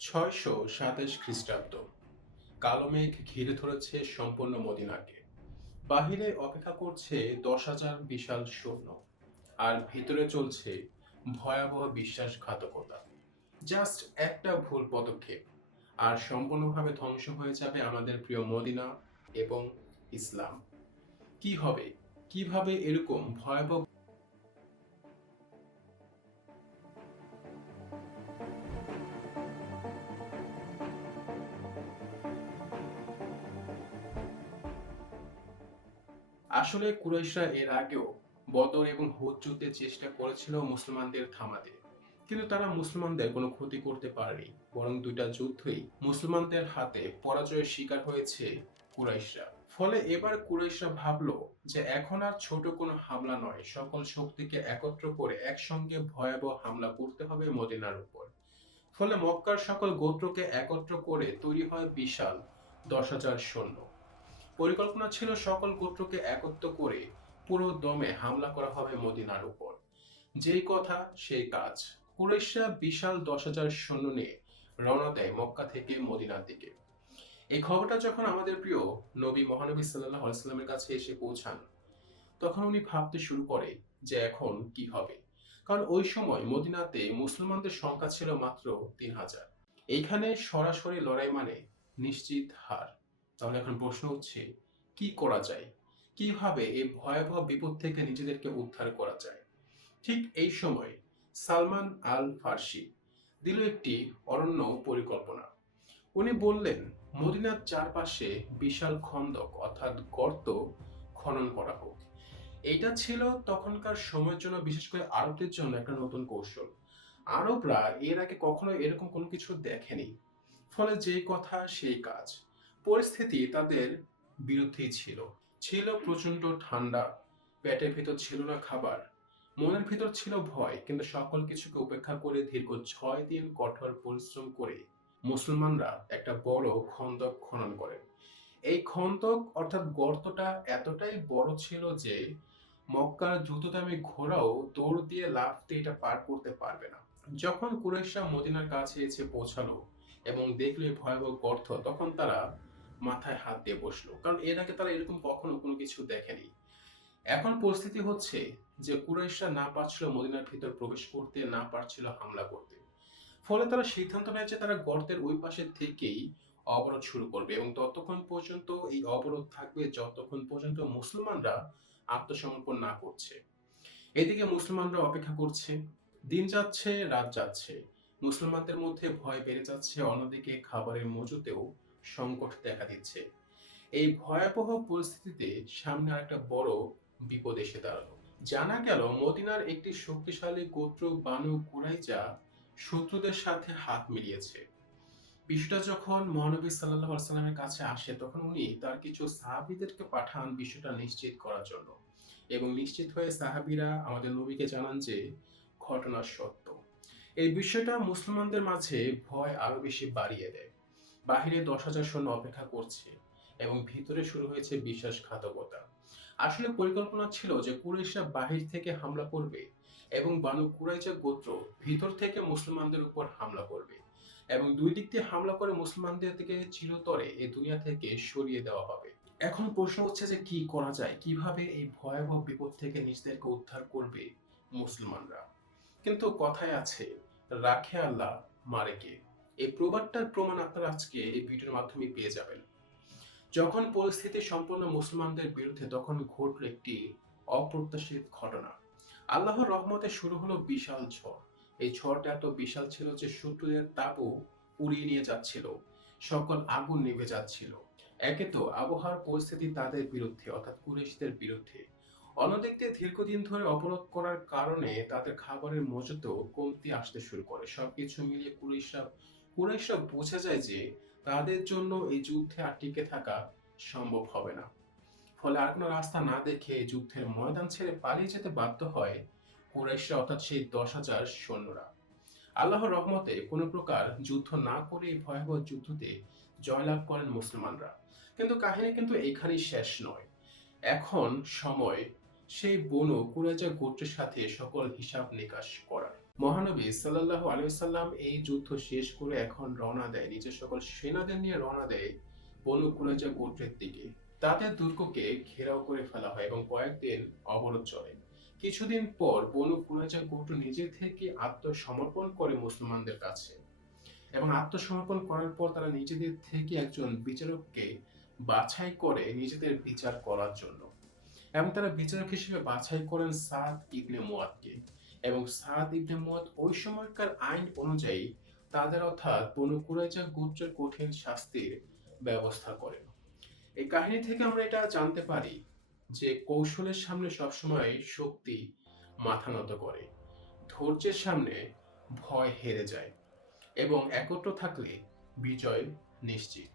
627 খ্রিস্টাব্দ। কালো মেঘ ঘিরে ধরেছে সম্পূর্ণ মদিনাকে। বাহিরে অপেক্ষা করছে 10,000 বিশাল সৈন্য, আর ভিতরে চলছে ভয়াবহ বিশ্বাসঘাতকতা। জাস্ট একটা ভুল পদক্ষেপ আর সম্পূর্ণভাবে ধ্বংস হয়ে যাবে আমাদের প্রিয় মদিনা এবং ইসলাম। কি হবে? কিভাবে এরকম ভয়াবহ আসলে কুরাইশরা এর আগেও বদর এবং হুদ যুদ্ধে চেষ্টা করেছিল মুসলমানদের থামাতে, কিন্তু তারা মুসলমানদের কোনো ক্ষতি করতে পারেনি। বরং দুইটা যুদ্ধই মুসলমানদের হাতে পরাজয়ের শিকার হয়েছে কুরাইশরা। ফলে এবার কুরাইশরা ভাবলো যে এখন আর ছোট কোনো হামলা নয়, সকল শক্তিকে একত্র করে একসঙ্গে ভয়াবহ হামলা করতে হবে মদিনার উপর। ফলে মক্কার সকল গোত্রকে একত্র করে তৈরি হয় বিশাল 10,000 সৈন্য। পরিকল্পনা ছিল সকল গোত্রকে একত্র করে পুরো দমে হামলা করা হবে মদিনার উপর। যেই কথা সেই কাজ। কুরাইশরা বিশাল 10,000 সৈন্য নিয়ে রওনা দেয় মক্কা থেকে মদিনার দিকে। এই খবরটা যখন আমাদের প্রিয় নবী মহানবী সাল্লাল্লাহু আলাইহি সাল্লামের কাছে এসে পৌঁছান, তখন উনি ভাবতে শুরু করে যে এখন কি হবে। কারণ ওই সময় মদিনাতে মুসলমানদের সংখ্যা ছিল মাত্র 3,000। এইখানে সরাসরি লড়াই মানে নিশ্চিত হার। তাহলে এখন প্রশ্ন হচ্ছে, কি করা যায়? কিভাবে এই ভয়াবহ বিপদ থেকে নিজেদেরকে উদ্ধার করা যায়? ঠিক এই সময় সালমান আল ফার্সি দিল একটি অরণ্য পরিকল্পনা। উনি বললেন, মদিনার চারপাশে বিশাল খন্দক অর্থাৎ গর্ত খনন করা হোক। এটা ছিল তখনকার সময়ের জন্য, বিশেষ করে আরবদের জন্য একটা নতুন কৌশল। আরবরা এর আগে কখনো এরকম কোনো কিছু দেখেনি। ফলে যেই কথা সেই কাজ। পরিস্থিতি তাদের বিরুদ্ধেই ছিল। ছিল প্রচন্ড ঠান্ডা, পেটের ভিতর ছিল না খাবার, মনের ভিতর ছিল ভয়, কিন্তু সকল কিছুকে উপেক্ষা করে দীর্ঘ 6 দিন কঠোর পরিশ্রম করে মুসলমানরা একটা বড় খন্দক খনন করেন। এই খন্দক অর্থাৎ গর্তটা এতটাই বড় ছিল যে মক্কার দ্রুতগামী ঘোড়াও দৌড় দিয়ে লাফ দিয়ে এটা পার করতে পারবে না। যখন কুরাইশরা মদিনার কাছে এসে পৌঁছালো এবং দেখলো এই ভয়াবহ গর্ত, তখন তারা মাথায় হাত দিয়ে বসলো, কারণ এর আগে তারা এরকম কখনো কোনো কিছু দেখেনি। এখন পরিস্থিতি হচ্ছে যে কুরাইশরা না পারছিল মদিনার ভিতর প্রবেশ করতে, না পারছিল হামলা করতে। ফলে তারা সিদ্ধান্ত নেয় যে তারা গর্তের ওই পাশে থেকেই অবরোধ শুরু করবে এবং ততক্ষণ পর্যন্ত এই অবরোধ থাকবে যতক্ষণ পর্যন্ত মুসলমানরা আত্মসমর্পণ না করছে। এদিকে মুসলমানরা অপেক্ষা করছে। দিন যাচ্ছে, রাত যাচ্ছে, মুসলমানদের মধ্যে ভয় বেড়ে যাচ্ছে, অন্যদিকে খাবারের মজুতেও সংকট দেখা দিচ্ছে। এই ভয়াবহ পরিস্থিতিতে সামনে আরেকটা বড় বিপদ এসে দাঁড়ালো। জানা গেল মদিনার একটি শক্তিশালী গোত্র বানু কুরাইজা শত্রুদের সাথে হাত মিলিয়েছে। বিষয়টা যখন মহানবী সাল্লাল্লাহু আলাইহি সাল্লামের কাছে আসে, তখন উনি তার কিছু সাহাবীদেরকে পাঠান বিষয়টা নিশ্চিত করার জন্য। এবং নিশ্চিত হয়ে সাহাবীরা আমাদের নবীকে জানান যে ঘটনা সত্য। এই বিষয়টা মুসলমানদের মাঝে ভয় আরো বেশি বাড়িয়ে দেয়। বাহিরে 10,000 সৈন্য অপেক্ষা করছে এবং ভিতরে শুরু হয়েছে বিশ্বাসঘাতকতা। আসলে পরিকল্পনা ছিল যে কুরাইশরা বাহির থেকে হামলা করবে এবং বানু কুরাইজা গোত্র ভিতর থেকে মুসলমানদের উপর হামলা করবে এবং দুই দিক দিয়ে হামলা করে মুসলমানদের থেকে চিরতরে এই দুনিয়া থেকে সরিয়ে দেওয়া হবে। এখন প্রশ্ন হচ্ছে যে কি করা যায়, কিভাবে এই ভয়াবহ বিপদ থেকে নিজেদেরকে উদ্ধার করবে মুসলমানরা। কিন্তু কথায় আছে, রাখে আল্লাহ, মারে কে। এই প্রবাদটার প্রমাণ আপনারা আজকে এই ভিডিওর মাধ্যমে পেয়ে যাবেন। যখন পরিস্থিতি সম্পূর্ণ মুসলমানদের বিরুদ্ধে, তখন ঘটল একটি অপ্রত্যাশিত ঘটনা। আল্লাহর রহমতে শুরু হলো বিশাল ঝড়। এই ঝড়টা এত বিশাল ছিল যে শত্রুদের তাপও উড়িয়ে নিয়ে যাচ্ছিল, সকল আগুন নিভে যাচ্ছিল। একে তো আবহাওয়ার পরিস্থিতি তাদের বিরুদ্ধে অর্থাৎ কুরাইশদের বিরুদ্ধে, অন্যদিক দিয়ে দীর্ঘদিন ধরে অবরোধ করার কারণে তাদের খাবারের মজুতও কমতি আসতে শুরু করে। সবকিছু মিলিয়ে কুরাইশরা বোঝা যায় যে তাদের জন্য এই যুদ্ধে আর টিকে থাকা সম্ভব হবে না। ফলে আর কোনো রাস্তা না দেখে যুদ্ধের ময়দান ছেড়ে পালিয়ে যেতে বাধ্য হয় কুরাইশরা অর্থাৎ সেই 10,000 সৈন্যরা। আল্লাহর রহমতে কোনো প্রকার যুদ্ধ না করে এই ভয়াবহ যুদ্ধতে জয়লাভ করেন মুসলমানরা। কিন্তু কাহিনী কিন্তু এখানেই শেষ নয়। এখন সময় সেই বনু কুরাইজা গোত্রের সাথে সকল হিসাব নিকাশ করার। মহানবী সাল্লাল্লাহু আলাইহি ওয়াসাল্লাম এই যুদ্ধ শেষ করে এখন রওনা দেয়, নিজের সকল সেনাদের নিয়ে রওনা দেয় বনু কুরাইজা গোত্রের দিকে। তাদের দুর্গকে ঘেরাও করে ফেলা হয় এবং কয়েকদিন অবরোধ চলে। কিছুদিন পর বনু কুরাইজা গোত্র নিজে থেকে আত্মসমর্পণ করে মুসলমানদের কাছে এবং আত্মসমর্পণ করার পর তারা নিজেদের থেকে একজন বিচারককে বাছাই করে নিজেদের বিচার করার জন্য, এবং তারা বিচারক হিসেবে বাছাই করেন সাদ ইবনে মুয়াদকে। এবং সাদ ইবনে মুয়াদ ওই সময়কার আইন অনুযায়ী তাদের অর্থাৎ বনু কুরাইজা গোত্রের কঠিন শাস্তির ব্যবস্থা করেন। এই কাহিনী থেকে আমরা এটা জানতে পারি যে কৌশলের সামনে সবসময় শক্তি মাথা নত করে, ধৈর্যের সামনে ভয় হেরে যায় এবং একত্র থাকলে বিজয় নিশ্চিত।